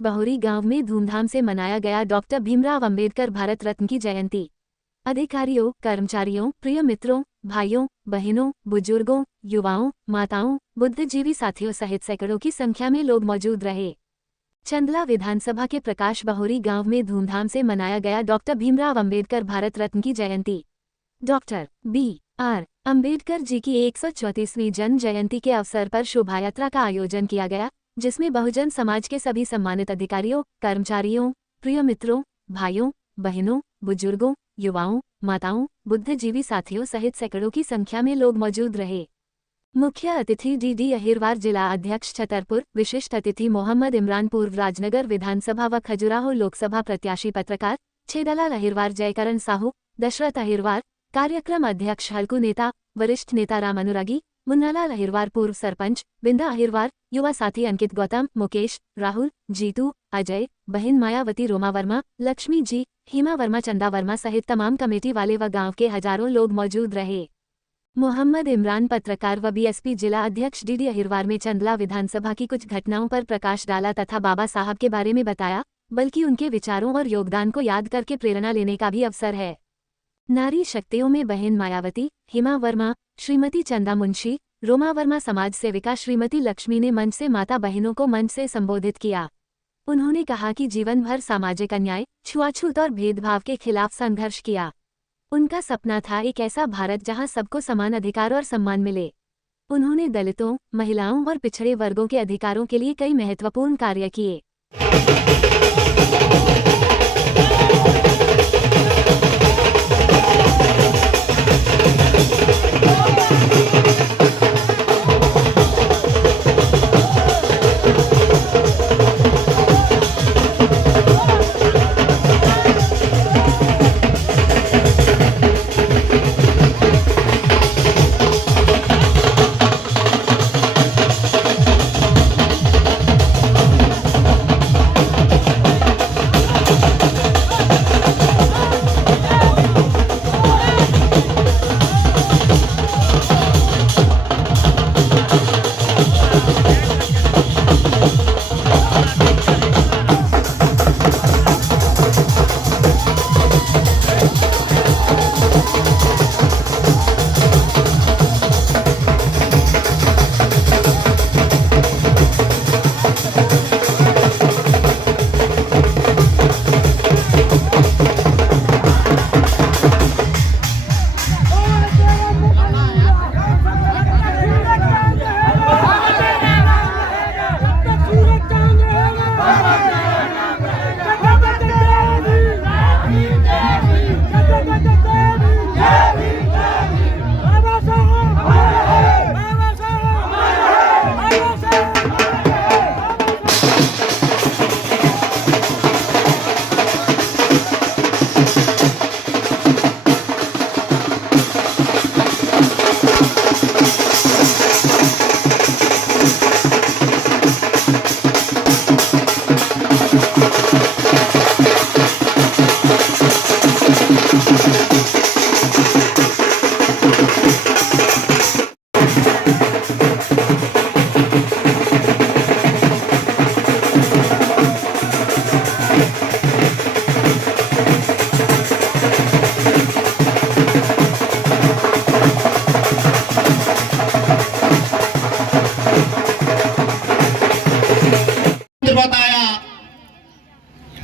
प्रकाश बहोरी गांव में धूमधाम से मनाया गया डॉक्टर भीमराव अंबेडकर भारत रत्न की जयंती। अधिकारियों, कर्मचारियों, प्रिय मित्रों, भाइयों, बहनों, बुजुर्गों, युवाओं, माताओं, बुद्धिजीवी साथियों सहित सैकड़ों की संख्या में लोग मौजूद रहे। चंदला विधानसभा के प्रकाश बहोरी गांव में धूमधाम से मनाया गया डॉक्टर भीमराव अंबेडकर भारत रत्न की जयंती। Doctor B.R. अंबेडकर जी की 134वीं जन्म जयंती के अवसर पर शोभायात्रा का आयोजन किया गया, जिसमें बहुजन समाज के सभी सम्मानित अधिकारियों, कर्मचारियों, प्रिय मित्रों, भाइयों, बहनों, बुजुर्गों, युवाओं, माताओं, बुद्धिजीवी साथियों सहित सैकड़ों की संख्या में लोग मौजूद रहे। मुख्य अतिथि D.D. अहिरवार, जिला अध्यक्ष छतरपुर, विशिष्ट अतिथि मोहम्मद इमरान, पूर्व राजनगर विधानसभा व खजुराहो लोकसभा प्रत्याशी, पत्रकार छेदलाल अहिरवार, जयकरण साहू, दशरथ अहिरवार, कार्यक्रम अध्यक्ष हल्कू नेता, वरिष्ठ नेता राम अनुरागी, मुन्नालाल अहिरवार, पूर्व सरपंच बिंदा अहिरवार, युवा साथी अंकित गौतम, मुकेश, राहुल, जीतू, अजय, बहन मायावती, रोमा वर्मा, लक्ष्मी जी, हिमा वर्मा, चंदा वर्मा सहित तमाम कमेटी वाले व गांव के हजारों लोग मौजूद रहे। मोहम्मद इमरान, पत्रकार व BSP जिला अध्यक्ष D.D. अहिरवार में चंदला विधानसभा की कुछ घटनाओं पर प्रकाश डाला तथा बाबा साहब के बारे में बताया, बल्कि उनके विचारों और योगदान को याद करके प्रेरणा लेने का भी अवसर है। नारी शक्तियों में बहन मायावती, हिमा वर्मा, श्रीमती चंदा मुंशी, रोमा वर्मा, समाज सेविका श्रीमती लक्ष्मी ने मंच से माता बहनों को मंच से संबोधित किया। उन्होंने कहा कि जीवन भर सामाजिक अन्याय, छुआछूत और भेदभाव के खिलाफ संघर्ष किया। उनका सपना था एक ऐसा भारत जहां सबको समान अधिकार और सम्मान मिले। उन्होंने दलितों, महिलाओं और पिछड़े वर्गों के अधिकारों के लिए कई महत्वपूर्ण कार्य किए।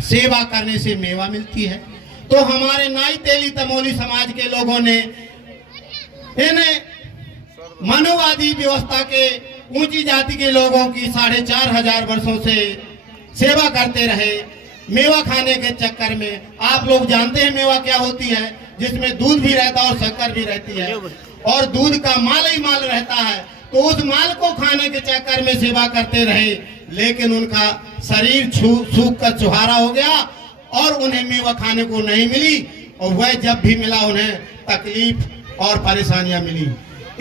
सेवा करने से मेवा मिलती है। तो हमारे नाई तेली तमोली समाज के लोगों ने इन्हें मानववादी व्यवस्था के ऊंची जाति के लोगों की 4500 वर्षों से सेवा करते रहे। मेवा खाने के चक्कर में आप लोग जानते हैं मेवा क्या होती है, जिसमें दूध भी रहता है और शक्कर भी रहती है और दूध का माल ही माल रहता है। तो उस माल को खाने के चक्कर में सेवा करते रहे, लेकिन उनका शरीर सूख कर चुहारा हो गया और उन्हें मेवा खाने को नहीं मिली और वह जब भी मिला उन्हें तकलीफ और परेशानियां मिली।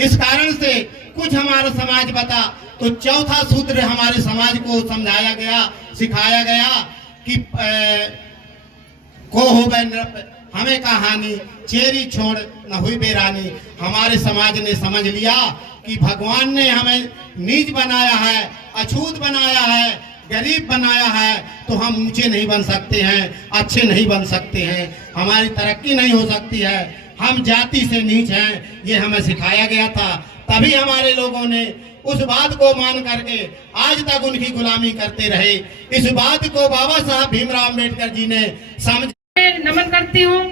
इस कारण से कुछ हमारा समाज बता तो चौथा सूत्र हमारे समाज को समझाया गया, सिखाया गया कि को हो हमें कहानी चेरी छोड़ न हुई बेरानी। हमारे समाज ने समझ लिया कि भगवान ने हमें नीच बनाया है, अछूत बनाया है, गरीब बनाया है तो हम ऊंचे नहीं बन सकते हैं, अच्छे नहीं बन सकते हैं, हमारी तरक्की नहीं हो सकती है, हम जाति से नीच हैं, ये हमें सिखाया गया था। तभी हमारे लोगों ने उस बात को मान करके आज तक उनकी गुलामी करते रहे। इस बात को बाबा साहब भीमराव अम्बेडकर जी ने समझ। नमन करती हूँ।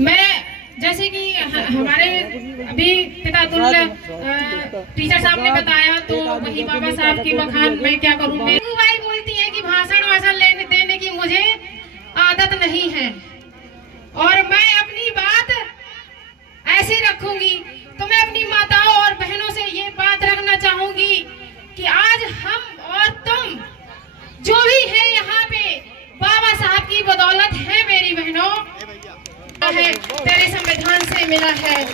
मैं जैसे कि हमारे अभी पितातुल्य टीचर साहब ने बताया, तो वही बाबा साहब की बखान मैं क्या करूँ। मेरी भाई बोलती है कि भाषण लेने देने की मुझे आदत नहीं है, और मैं अपनी बात ऐसी रखूंगी। तो मैं अपनी माताओं और बहनों से ये बात रखना चाहूंगी कि आज हम और तुम जो भी है यहाँ पे बाबा साहब की बदौलत है मेरी बहनों, है तेरे संविधान से मिला है।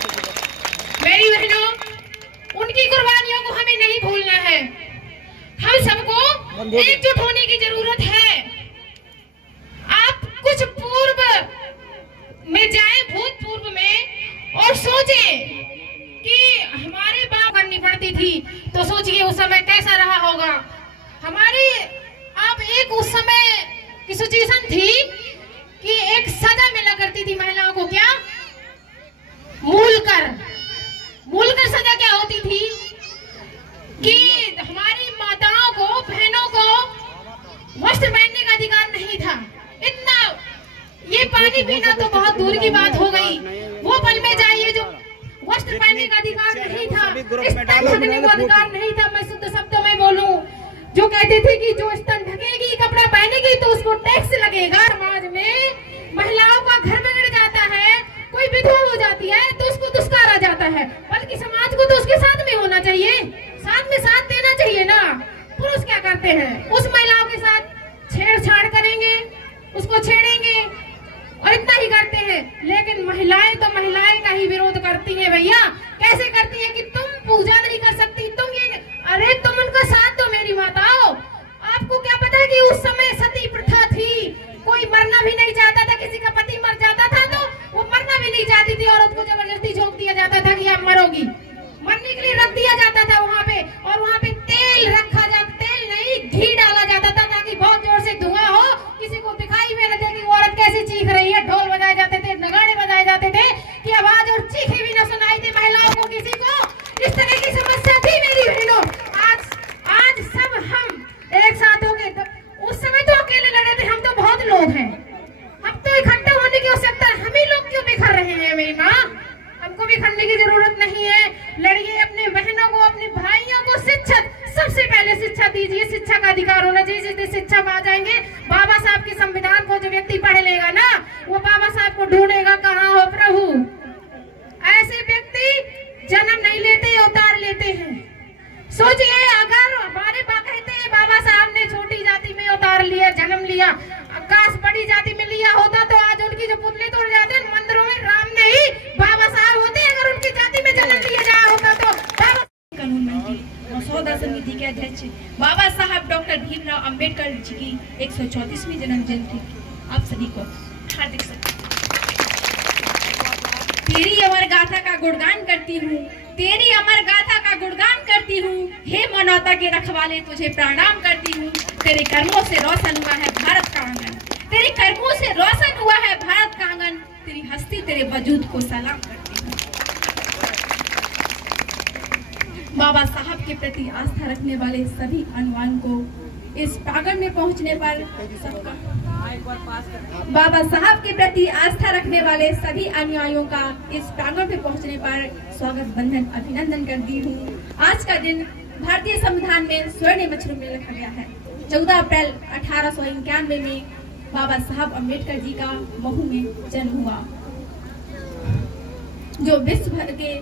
मेरी बहनों, उनकी कुर्बानियों को हमें नहीं भूलना है। हम सबको एकजुट होने की जरूरत है। आप कुछ पूर्व में जाएं, भूतपूर्व में, और सोचें कि हमारे बाप करनी पड़ती थी, तो सोचिए उस समय कैसा रहा होगा। हमारी आप एक उस समय की सिचुएशन थी कि एक सजा मिला करती थी महिलाओं को, क्या मूलकर सजा क्या होती थी कि हमारी माताओं को, बहनों को वस्त्र पहनने का अधिकार नहीं था। इतना ये पानी पीना तो बहुत दूर की बात हो गई, वो पल में जाइए जो वस्त्र पहनने का अधिकार नहीं था, स्तन ढकने का अधिकार नहीं था। मैं शुद्ध शब्दों में बोलूं, जो कहते थे कि जो स्तन ढकेगी, कपड़ा पहनेगी तो उसको टैक्स लगेगा। समाज में महिलाओं का घर बिगड़ जाता है, कोई विधवा हो जाती है तो उसको दुष्कार आ जाता है, बल्कि समाज को तो उसके साथ में होना चाहिए, साथ में साथ देना चाहिए ना। पुरुष क्या करते हैं, उस महिलाओं के साथ छेड़छाड़ करेंगे, उसको छेड़ेंगे और इतना ही करते हैं। लेकिन महिलाएं तो महिलाएं का ही विरोध करती हैं भैया। कैसे करती हैं कि तुम पूजा नहीं कर सकती, तुम ये, अरे तुम उनका साथ दो मेरी माताओं। आपको क्या पता है कि उस समय सती प्रथा थी, कोई मरना भी नहीं चाहता था, किसी का पति मर जाता था तो वो मरना भी नहीं चाहती थी, औरत को जबरदस्ती झोंक दिया जाता था कि आप मरोगी, मरने के लिए रख दिया जाता था वहाँ पे। और वहाँ पे तेल रखा जाता, तेल नहीं घी डाला जाता था ताकि बहुत जोर से धुआं हो, किसी को दिखाई भी न दे कि वो औरत कैसे चीख रही है। ढोल बजाए जाते थे, नगाड़े बजाए जाते थे कि आवाज और चीखें भी न सुनाई थी महिलाओं को, किसी को। इस तरह की समस्या थी मेरी बहनों। आज सब हम एक साथ हो गए। उस समय तो अकेले लड़े थे, हम तो बहुत लोग हैं, अब तो इकट्ठा होने की आवश्यकता है। हम ही लोग क्यों बिखर रहे हैं मेरी माँ, हमको बिखरने की जरूरत नहीं है। लड़िए, अपने बहनों को, अपने भाइयों को शिक्षा, सबसे पहले शिक्षा दीजिए। शिक्षा का अधिकार होना चाहिए। जिस दिन शिक्षा में आ जाएंगे, बाबा साहब के संविधान को जो व्यक्ति पढ़ लेगा ना, वो बाबा साहब को ढूंढेगा, कहाँ हो प्रभु। ऐसे व्यक्ति जन्म नहीं लेते, अवतार लेते हैं। सोचिए, अगर हमारे कहते हैं बाबा साहब ने छोटी जाति में अवतार लिया, जन्म लिया, आकाश बड़ी जाति में लिया होता तो आज उनकी जो पुतले तोड़ जाते हैं मंदिरों में, राम नहीं बाबा साहब होते। अगर उनकी जाति में जन्म लिया जाया होता तो बाबा। कानून मंत्री मसौदा समिति के अध्यक्ष बाबा साहब डॉक्टर भीमराव अंबेडकर जी की 134वीं जन्म जयंती आप सभी को हार्दिक तेरी अमर गाथा का गुणगान करती हूँ, तेरी अमर गाथा का गुणगान करती हूँ। हे मानवता के रखवाले, तुझे प्रणाम करती हूँ। तेरे कर्मों से रोशन हुआ है भारत का आंगन, तेरे कर्मों से रोशन हुआ है भारत का आंगन। तेरी हस्ती, तेरे वजूद को सलाम करती हूँ। बाबा साहब के प्रति आस्था रखने वाले सभी अनुयायियों को इस प्रांगण में पहुंचने पर बाबा साहब के प्रति आस्था रखने वाले सभी अनुयायियों का इस प्रांगण में पहुंचने पर स्वागत बंधन अभिनंदन करती हूँ। आज का दिन भारतीय संविधान में स्वर्णिम अक्षरों में लिखा गया है। 14 अप्रैल 1891 में बाबा साहब अम्बेडकर जी का महू में जन्म हुआ, जो विश्व भर के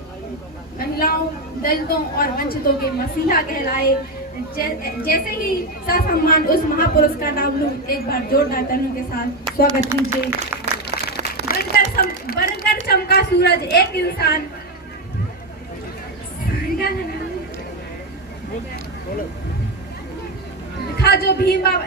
महिलाओं, दलितों और वंचितों के मसीहा कहलाए। जैसे ही ससम्मान उस महापुरुष का नाम लूं, एक बार जोरदार तालियों के साथ स्वागत कीजिए। बनकर चमका सूरज एक इंसान, लिखा जो भीम बाबा,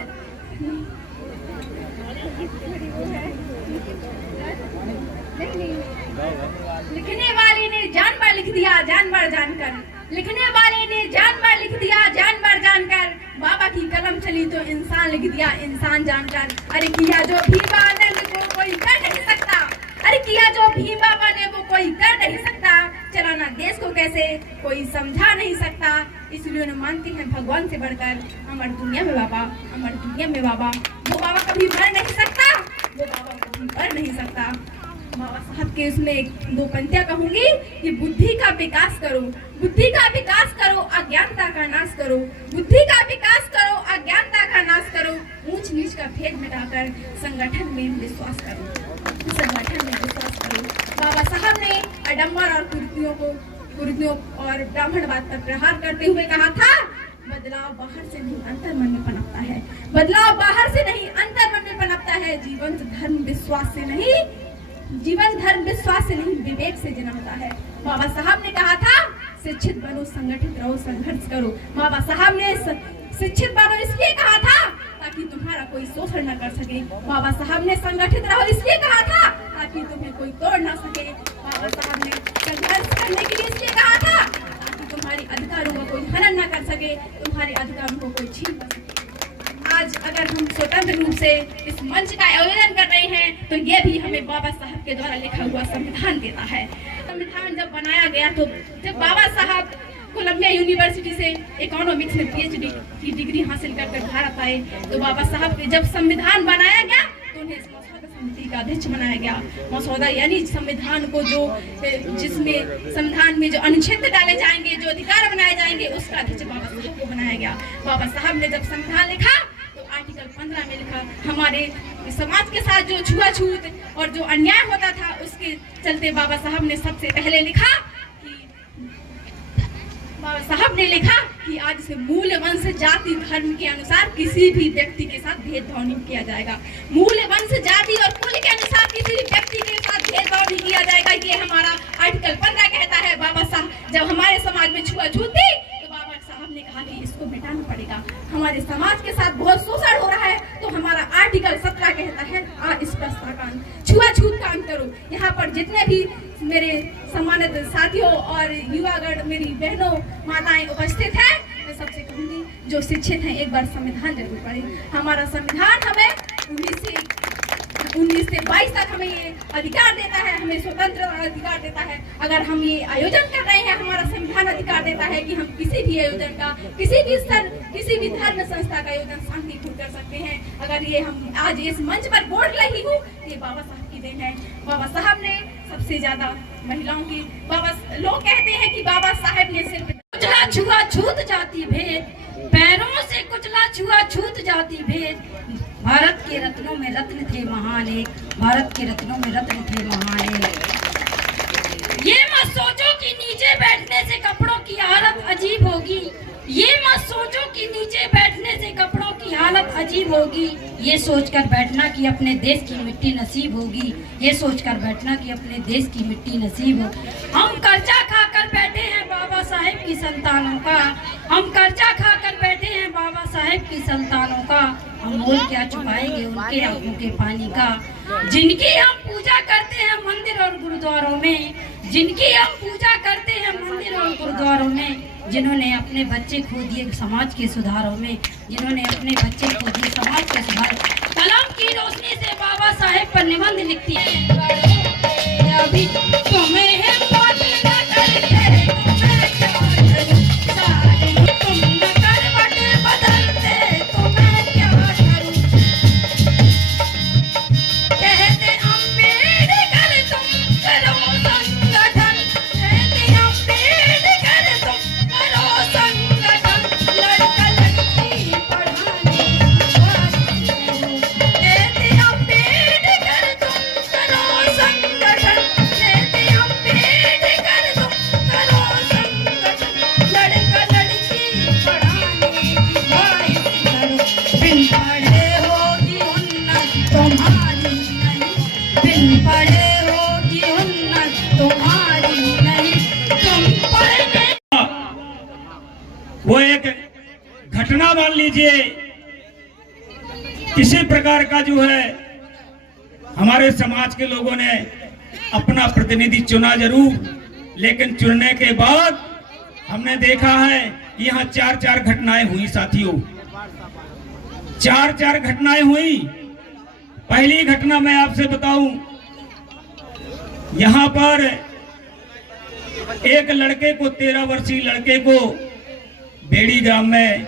लिखने वाले ने जानवर लिख दिया जानवर जानकर, लिखने वाले ने जानवर लिख दिया जानवर जानकर। बाबा की कलम चली तो इंसान लिख दिया इंसान जानकर। अरे किया जो भीम बाबा ने वो कोई कर नहीं सकता, अरे किया जो भीम बाबा ने वो कोई कर नहीं सकता, चलाना देश को कैसे कोई समझा नहीं सकता। इसलिए उन्हें मानती हैं भगवान से बढ़कर अमर दुनिया में बाबा, अमर दुनिया में बाबा। वो बाबा कभी मर नहीं सकता, वो बाबा कभी मर नहीं सकता। बाबा साहब के उसमें दो पंक्तियां कहूंगी कि बुद्धि का विकास करो, बुद्धि का विकास करो, अज्ञानता का नाश करो, बुद्धि का विकास करो, अज्ञानता का नाश करो, ऊंच नीच का भेद मिटाकर संगठन में विश्वास करो, संगठन में विश्वास करो। बाबा साहब ने आडंबर और कुरीतियों और ब्राह्मणवाद पर प्रहार करते हुए कहा था, बदलाव बाहर से नहीं अंतर मन में पनपता है, बदलाव बाहर से नहीं अंतर मन में पनपता है। जीवन धर्म विश्वास से नहीं, जीवन धर्म विश्वास से नहीं विवेक से जन्मता है। बाबा साहब ने कहा था, शिक्षित बनो, संगठित रहो, संघर्ष करो। बाबा साहब ने शिक्षित बनो इसलिए कहा था ताकि तुम्हारा कोई शोषण न कर सके। बाबा साहब ने संगठित रहो इसलिए कहा था ताकि तुम्हें कोई तोड़ न सके। बाबा साहब ने संघर्ष करने के लिए इसलिए कहा था ताकि तुम्हारे अधिकारों का कोई हनन न कर सके, तुम्हारे अधिकारों को कोई छीन न सके। आज अगर हम स्वतंत्र रूप से इस मंच का आयोजन कर रहे हैं तो ये भी हमें बाबा साहब के द्वारा लिखा हुआ संविधान देता है। संविधान जब बनाया गया तो जब बाबा साहब कोलंबिया यूनिवर्सिटी से इकोनॉमिक्स में PhD की डिग्री हासिल कर भारत आए तो बाबा साहब के जब संविधान बनाया गया तो उन्हें मसौदा समिति का अध्यक्ष बनाया गया। मसौदा यानी संविधान को जो जिसमें संविधान में जो अनुच्छेद डाले जाएंगे, जो अधिकार बनाए जाएंगे, उसका अध्यक्ष बाबा साहब को बनाया गया। बाबा साहब ने जब संविधान लिखा तो आर्टिकल 15 में लिखा, हमारे समाज के साथ जो छुआछूत और जो अन्याय होता था उसके चलते बाबा साहब ने सबसे पहले लिखा कि आज से मूल वंश जाति धर्म के अनुसार किसी भी व्यक्ति के साथ भेदभाव नहीं किया जाएगा। मूल वंश जाति और कुल के अनुसार किसी भी व्यक्ति के साथ भेदभाव नहीं किया जाएगा, ये हमारा आर्टिकल 15 कहता है। बाबा साहब जब हमारे समाज में छुआछूत थी तो बाबा साहब ने कहा कि इसको मिटाना पड़ेगा, हमारे समाज के साथ बहुत शोषण हो रहा है, तो हमारा आर्टिकल 17 कहता है अस्पृश्यता का अंत, छुआछूत का अंत करो। यहाँ पर जितने भी मेरे सम्मानित साथियों और युवागण, मेरी बहनों, माताएं उपस्थित हैं, मैं सबसे कहूंगी जो शिक्षित हैं एक बार संविधान जरूर पढ़ें। हमारा संविधान हमें 19 से 22 तक हमें ये अधिकार देता है, हमें स्वतंत्र अधिकार देता है। अगर हम ये आयोजन कर रहे हैं, हमारा संविधान अधिकार देता है कि हम किसी भी आयोजन का, किसी भी स्तर, किसी भी धर्म संस्था का आयोजन शांतिपूर्ण कर सकते हैं। अगर ये हम आज इस मंच पर बोल रही हूँ, ये बाबा साहब की देन है। बाबा साहब ने सबसे ज्यादा महिलाओं की, लोग कहते हैं कि बाबा साहब ने सिर्फ कुचला छुआ छूत जाति भेद, पैरों से कुचला छुआ छूत जाति भेद, भारत के रत्नों में रत्न थे महान एक, भारत के रत्नों में रत्न थे महान एक। ये मत सोचो कि नीचे बैठने से कपड़ों की हालत अजीब होगी, ये मत सोचो कि नीचे बैठने से कपड़ों की हालत अजीब होगी, ये सोचकर बैठना कि अपने देश की मिट्टी नसीब होगी, ये सोचकर बैठना कि अपने देश की मिट्टी नसीब हो। हम कर्जा खाकर बैठे हैं बाबा साहेब की संतानों का, हम कर्जा खाकर बैठे हैं बाबा साहेब की संतानों का, हम मोल क्या चुकाएंगे उनके आंखों के पानी का। जिनकी हम पूजा करते हैं मंदिर और गुरुद्वारों में, जिनकी हम पूजा करते हैं मंदिर और गुरुद्वारों में, जिन्होंने अपने बच्चे खो दिए समाज के सुधारों में, जिन्होंने अपने बच्चे खो दिए समाज के सुधार, कलम की रोशनी से बाबा साहेब पर निबंध लिखती है। अभी तुम्हें वो एक घटना मान लीजिए, किसी प्रकार का जो है हमारे समाज के लोगों ने अपना प्रतिनिधि चुना जरूर, लेकिन चुनने के बाद हमने देखा है कि यहाँ 4 घटनाएं हुई साथियों। चार घटनाएं हुई। पहली घटना मैं आपसे बताऊं, यहां पर एक लड़के को 13 वर्षीय लड़के को बेड़ी गांव में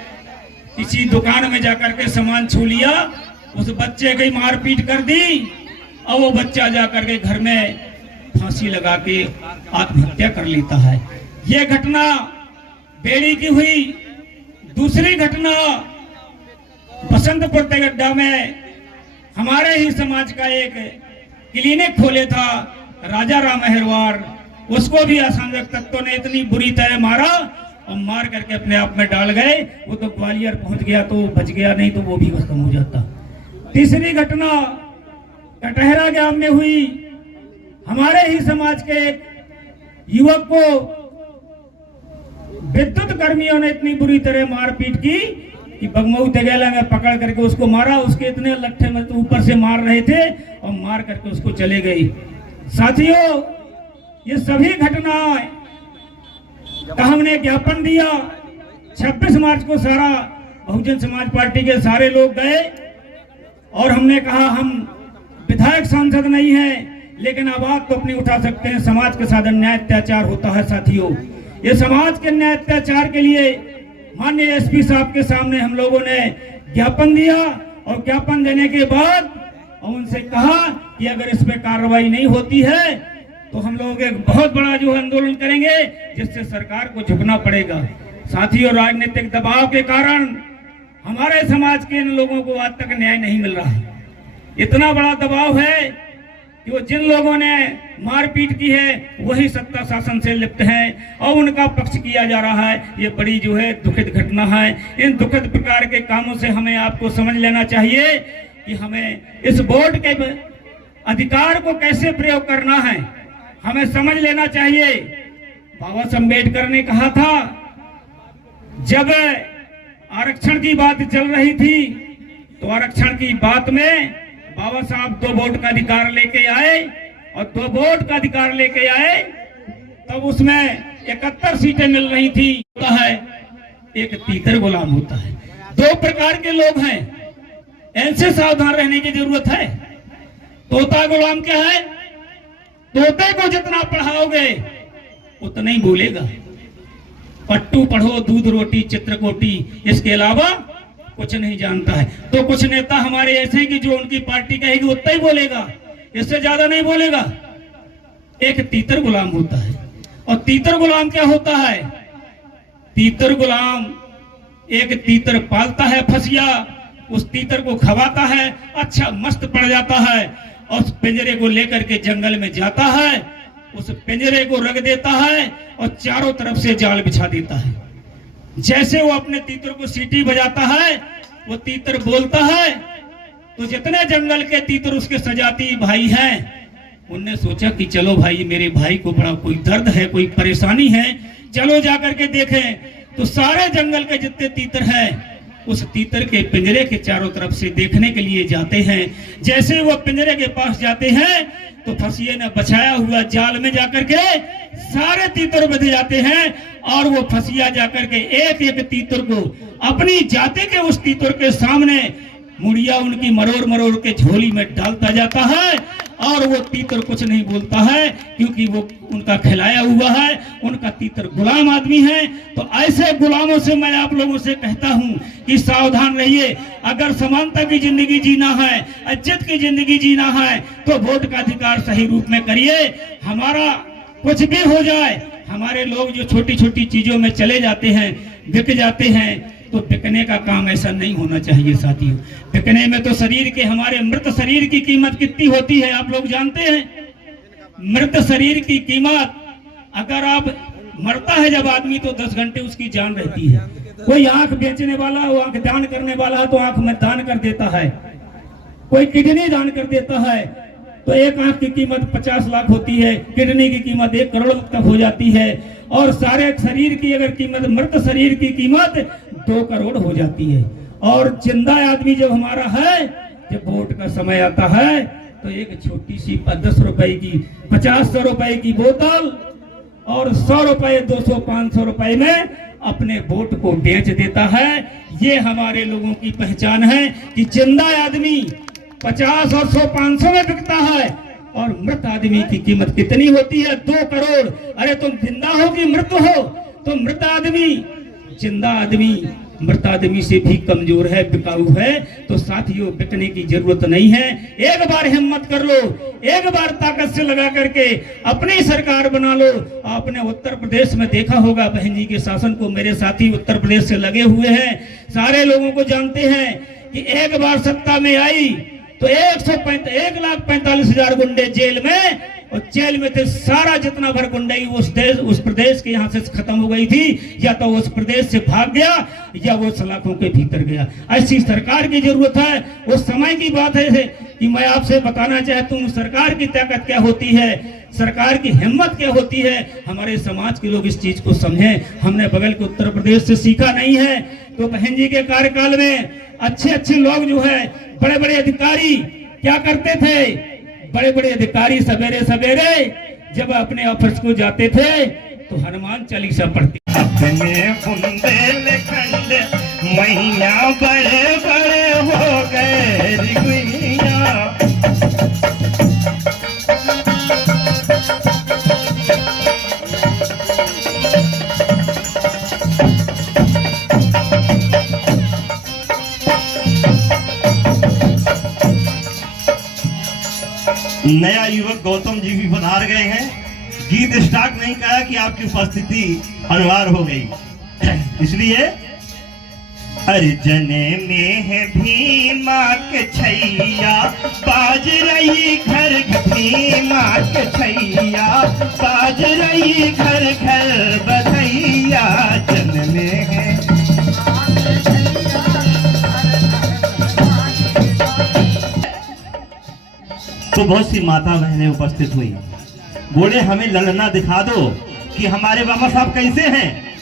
किसी दुकान में जाकर के सामान छू लिया, उस बच्चे की मारपीट कर दी और वो बच्चा जाकर के घर में फांसी लगा के आत्महत्या कर लेता है। ये घटना बेड़ी की हुई। दूसरी घटना बसंतपुर तेगड्डा में हमारे ही समाज का एक क्लिनिक खोले था राजा राम अहिरवार, उसको भी असामाजिक तत्वों ने इतनी बुरी तरह मारा और मार करके अपने आप में डाल गए। वो तो ग्वालियर पहुंच गया तो बच गया, नहीं तो वो भी खत्म हो जाता। तीसरी घटना कटहरा गांव में हुई। हमारे ही समाज के एक युवक को विद्युत कर्मियों ने इतनी बुरी तरह मारपीट की कि बगमऊ तेगेला में पकड़ करके उसको मारा। उसके इतने लट्ठे में तो ऊपर से मार रहे थे और मार करके उसको चले गए। साथियों, ये सभी घटनाएं का हमने ज्ञापन दिया। 26 मार्च को सारा बहुजन समाज पार्टी के सारे लोग गए और हमने कहा हम विधायक सांसद नहीं हैं, लेकिन आवाज तो अपनी उठा सकते हैं। समाज के साथ अन्याय अत्याचार होता है। साथियों, ये समाज के अन्याय अत्याचार के लिए माननीय एसपी साहब के सामने हम लोगों ने ज्ञापन दिया और ज्ञापन देने के बाद उनसे कहा कि अगर इस पे कार्रवाई नहीं होती है तो हम लोग एक बहुत बड़ा जो आंदोलन करेंगे, जिससे सरकार को झुकना पड़ेगा। साथियों, राजनीतिक दबाव के कारण हमारे समाज के इन लोगों को आज तक न्याय नहीं मिल रहा है। इतना बड़ा दबाव है कि वो जिन लोगों ने मारपीट की है वही सत्ता शासन से लिप्त हैं और उनका पक्ष किया जा रहा है। ये बड़ी जो है दुखद घटना है। इन दुखद प्रकार के कामों से हमें आपको समझ लेना चाहिए कि हमें इस वोट के अधिकार को कैसे प्रयोग करना है, हमें समझ लेना चाहिए। बाबा साहब अम्बेडकर ने कहा था, जब आरक्षण की बात चल रही थी तो आरक्षण की बात में बाबा साहब 2 वोट का अधिकार लेके आए और 2 वोट का अधिकार लेके आए तब उसमें 71 सीटें मिल रही थी। होता है एक तीतर गुलाम होता है। 2 प्रकार के लोग हैं, इनसे सावधान रहने की जरूरत है। तोता गुलाम क्या है? तोते को जितना पढ़ाओगे उतना ही बोलेगा। पट्टू पढ़ो, दूध रोटी चित्रकोटी, इसके अलावा कुछ नहीं जानता है। तो कुछ नेता हमारे ऐसे हैं कि जो उनकी पार्टी कहेगी उतना ही बोलेगा, इससे ज्यादा नहीं बोलेगा। एक तीतर गुलाम होता है। और तीतर गुलाम क्या होता है? तीतर गुलाम एक तीतर पालता है फसिया, उस तीतर को खवाता है, अच्छा मस्त पड़ जाता है और उस पिंजरे को लेकर के जंगल में जाता है, उस पिंजरे को रख देता है और चारों तरफ से जाल बिछा देता है। जैसे वो अपने तीतर को सीटी बजाता है, वो तीतर बोलता है, तो जितने जंगल के तीतर उसके सजाती भाई हैं, उनने सोचा कि चलो भाई, मेरे भाई को बड़ा कोई दर्द है, कोई परेशानी है, चलो जाकर के देखें। तो सारे जंगल के जितने तीतर हैं उस तीतर के पिंजरे के चारों तरफ से देखने के लिए जाते हैं। जैसे वो पिंजरे के पास जाते हैं तो फसिए ने बछाया हुआ जाल में जाकर के सारे तीतर बंध जाते हैं और वो फसिया जाकर के एक एक तीतर को अपनी जाति के उस तीतर के सामने मुड़िया उनकी मरोड़ मरोड़ के झोली में डालता जाता है और वो तीतर कुछ नहीं बोलता है, क्योंकि वो उनका खिलाया हुआ है, उनका तीतर गुलाम आदमी है। तो ऐसे गुलामों से मैं आप लोगों से कहता हूं कि सावधान रहिए। अगर समानता की जिंदगी जीना है, इज्जत की जिंदगी जीना है, तो वोट का अधिकार सही रूप में करिए। हमारा कुछ भी हो जाए, हमारे लोग जो छोटी छोटी चीजों में चले जाते हैं, बिक जाते हैं, तो बिकने का काम ऐसा नहीं होना चाहिए। साथियों, बिकने में तो शरीर के, हमारे मृत शरीर की कीमत कितनी होती है आप लोग जानते हैं। मृत शरीर की कीमत, अगर आप मरता है जब आदमी तो 10 घंटे उसकी जान रहती है। कोई आंख बेचने वाला, वो आंख दान करने वाला है तो आंख में दान कर देता है, कोई किडनी दान कर देता है, तो एक आंख की कीमत 50 लाख होती है, किडनी की कीमत 1 करोड़ तक हो जाती है और सारे शरीर की अगर कीमत, मृत शरीर की कीमत 2 करोड़ हो जाती है। और जिंदा आदमी जब हमारा है, जब वोट का समय आता है तो एक छोटी सी 10 रुपए की, 50-100 रुपए की बोतल और 100 रुपए, 200-500 रुपए में अपने वोट को बेच देता है। ये हमारे लोगों की पहचान है कि जिंदा आदमी 50 और 100 500 में बिकता है और मृत आदमी की कीमत कितनी होती है? 2 करोड़। अरे तुम जिंदा हो कि मृत हो? तो मृत आदमी, जिंदा आदमी मृत आदमी से भी कमजोर है, बिकाऊ है। तो साथियों, बिकने की जरूरत नहीं है। एक बार हिम्मत कर लो, एक बार ताकत से लगा करके अपनी सरकार बना लो। आपने उत्तर प्रदेश में देखा होगा बहन जी के शासन को। मेरे साथी उत्तर प्रदेश से लगे हुए हैं, सारे लोगों को जानते हैं कि एक बार सत्ता में आई तो 1,45,000 गुंडे जेल में, और जेल में थे सारा जितना भर गुंडई उस प्रदेश के यहाँ से खत्म हो गई थी। या तो उस प्रदेश से भाग गया या वो सलाखों के भीतर गया। ऐसी सरकार की जरूरत है। उस समय की बात है कि मैं आपसे बताना चाहता हूँ सरकार की ताकत क्या होती है, सरकार की हिम्मत क्या होती है। हमारे समाज के लोग इस चीज को समझें। हमने बगल के उत्तर प्रदेश से सीखा नहीं है। तो बहन जी के कार्यकाल में अच्छे लोग जो है, बड़े बड़े अधिकारी क्या करते थे? बड़े बड़े अधिकारी सवेरे सवेरे जब अपने ऑफिस को जाते थे तो हनुमान चालीसा पढ़ते। अपने बुंदेलखंड महीना बड़े बड़े हो गए रिगुइया। नया युवक गौतम जी भी पधार गए हैं। गीत स्टार्ट नहीं कहा कि आपकी उपस्थिति अनिवार्य हो गई, इसलिए अर्जने में है भीमा के छैया, बाज रही घर भीमा के छैया, बाज रही घर घर बधैया। जन में है तो बहुत सी माता बहनें उपस्थित हुई, बोले हमें ललना दिखा दो कि हमारे बाबा साहब कैसे हैं।